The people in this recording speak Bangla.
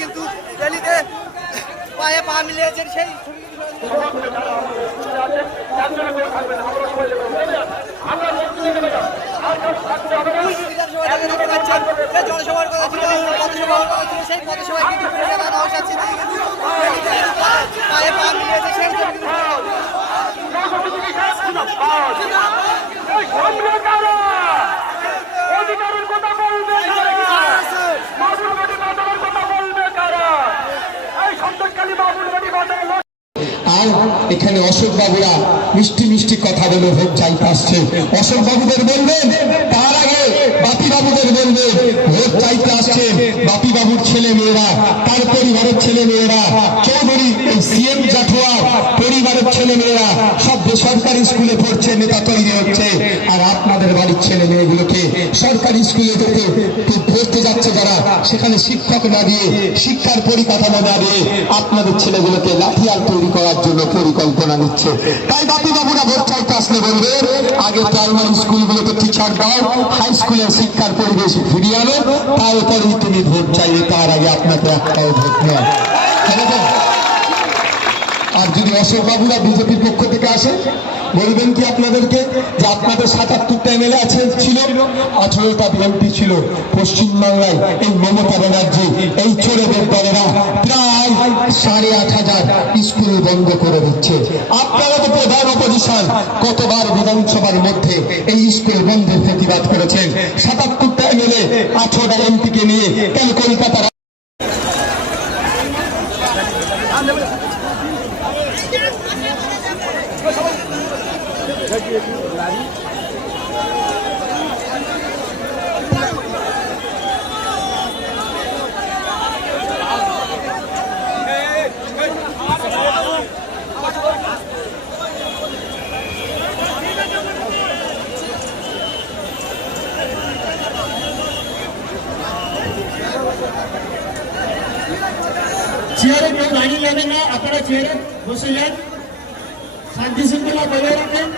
কিন্তু র্যালিতে পায়ে পা মিলিয়েছেন সেই জনসভার কথা ছিল সেই পথসভায় কিন্তু পায়ে পা মিলিয়েছে সেই আর এখানে অশোক বাবুরা মিষ্টি মিষ্টি কথা বলে ভোট চাইতে আসছে। অশোক বাবুদের বলবেন, তার আগে বাপি বাবুদের বলবেন ভোট চাইতে আসছেন বাপি বাবুর ছেলে মেয়েরা, তার পরিবারের ছেলে মেয়েরা, চৌধুরী সিএম জাঠুয়া পরিবারের ছেলে মেয়েরা সব বেসরকারি স্কুলে পড়ছে, নেতা তৈরি হচ্ছে। আর আপনাদের বাড়ির ছেলে মেয়েগুলোকে সরকারি স্কুলে পড়তে যাচ্ছে যারা, সেখানে শিক্ষক না দিয়ে, শিক্ষার পরিকাঠামো না দিয়ে আপনাদের ছেলেগুলোকে লাঠিয়াল তৈরি করার জন্য পরিকল্পনা নিচ্ছে। তাই বাপি বাবুরা ভোট চাইতে আসলে বলবে, আগে প্রাইমারি স্কুলগুলোতে টিচার দাও, হাই স্কুলের শিক্ষার পরিবেশ ফিরিয়ে আনো, তারপরেই তুমি ভোট চাইলে, তার আগে আপনাকে একটাও ভোট নেয়। আর যদি অশোক বাবুরা বিজেপির পক্ষ থেকে আসে, বলবেন কি আপনাদেরকে যে আপনাদের ৭৭টা এমএলএ ছিল, ১৮টা বিএমপি ছিল পশ্চিমবাংলায়। এই মমতা ব্যানার্জি এই চোরেদের দলেরা প্রায় ৮,৫০০ স্কুল বন্ধ করে দিচ্ছে। আপনারা তো প্রধান অপোজিশন, কতবার বিধানসভার মধ্যে এই স্কুল বন্ধের প্রতিবাদ করেছেন। ৭৭টা এমএলএ ১৮টা এমপিকে নিয়ে কেন কলকাতা চেয়ারে কেউ দাঁড়িয়ে যাবেন না, আপনারা চেয়ারে বসে যান, শান্তি শৃঙ্খলা বজায় রাখেন।